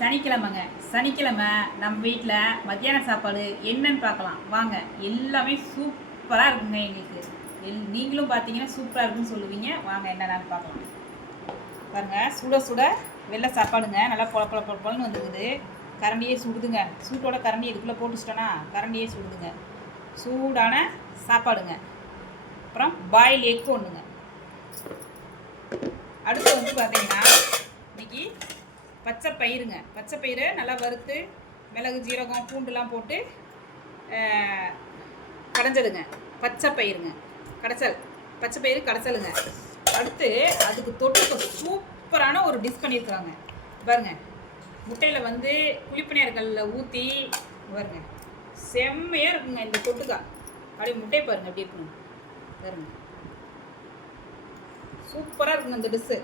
சனிக்கிழமைங்க. சனிக்கிழமை நம்ம வீட்டில் மத்தியான சாப்பாடு என்னன்னு பார்க்கலாம் வாங்க. எல்லாமே சூப்பராக இருக்குங்க எங்களுக்கு. நீங்களும் பார்த்தீங்கன்னா சூப்பராக இருக்குன்னு சொல்லுவீங்க. வாங்க என்னென்னு பார்க்கலாம். பாருங்கள், சுட சுட வெள்ளை சாப்பாடுங்க. நல்லா பொலன்னு வந்துக்குது. கரண்டியே சுடுதுங்க. சூட்டோட கரண்டி இதுக்குள்ளே போட்டுச்சிட்டோன்னா கரண்டியே சுடுதுங்க. சூடான சாப்பாடுங்க. அப்புறம் பாயில் எக் ஒன்றுங்க. அடுத்து வந்து பார்த்தீங்கன்னா இன்றைக்கி பச்சை பயிருங்க. பச்சை பயிரை நல்லா வறுத்து மிளகு ஜீரகம் பூண்டுலாம் போட்டு கடைஞ்சதுங்க. பச்சை பயிருங்க, கடைசல். பச்சை பயிறு கடைசலுங்க. அடுத்து அதுக்கு தொட்டுக்க சூப்பரான ஒரு டிஷ் பண்ணியிருக்காங்க பாருங்க. முட்டையில் வந்து குழிப்பணியார்களில் ஊற்றி பாருங்க, செம்மையாக இருக்குங்க இந்த தொட்டுக்கா. அப்படியே முட்டையை பாருங்கள் எப்படி இருக்குங்க பாருங்க, சூப்பராக இருக்குங்க இந்த டிஷ்ஷு.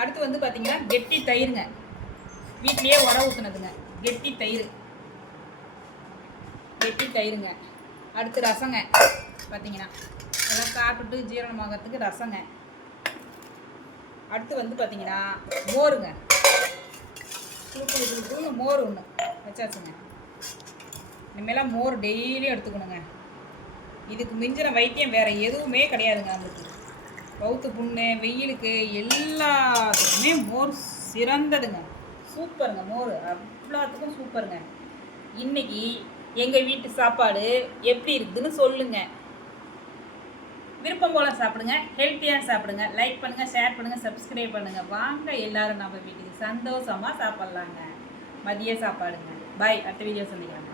அடுத்து வந்து பார்த்தீங்கன்னா கெட்டி தயிருங்க. வீட்லேயே உர ஊற்றுனதுங்க. கெட்டி தயிருங்க. அடுத்து ரசங்க. பார்த்தீங்கன்னா எல்லாம் சாப்பிட்டு ஜீரணமாகறதுக்கு ரசங்க. அடுத்து வந்து பார்த்தீங்கன்னா மோருங்க. குழு மோர் ஒன்று வச்சாச்சுங்க. இனிமேலாம் மோர் டெய்லியும் எடுத்துக்கணுங்க. இதுக்கு மிஞ்சின வைத்தியம் வேறு எதுவுமே கிடையாதுங்க. நம்மளுக்கு வவுத்து புண்ணு வெயிலுக்கு எல்லாத்துக்குமே மோர் சிறந்ததுங்க. சூப்பருங்க மோர், அவ்வளோத்துக்கும் சூப்பருங்க. இன்றைக்கி எங்கள் வீட்டு சாப்பாடு எப்படி இருக்குதுன்னு சொல்லுங்கள். விருப்பம் போல் சாப்பிடுங்க, ஹெல்த்தியாக சாப்பிடுங்க. லைக் பண்ணுங்கள், ஷேர் பண்ணுங்கள், சப்ஸ்கிரைப் பண்ணுங்கள். வாங்க எல்லோரும் நம்ம வீட்டுக்கு சந்தோஷமாக சாப்பிட்லாங்க. மதிய சாப்பாடுங்க. பாய். அடுத்த வீடியோ சொல்லிக்கிறாங்க.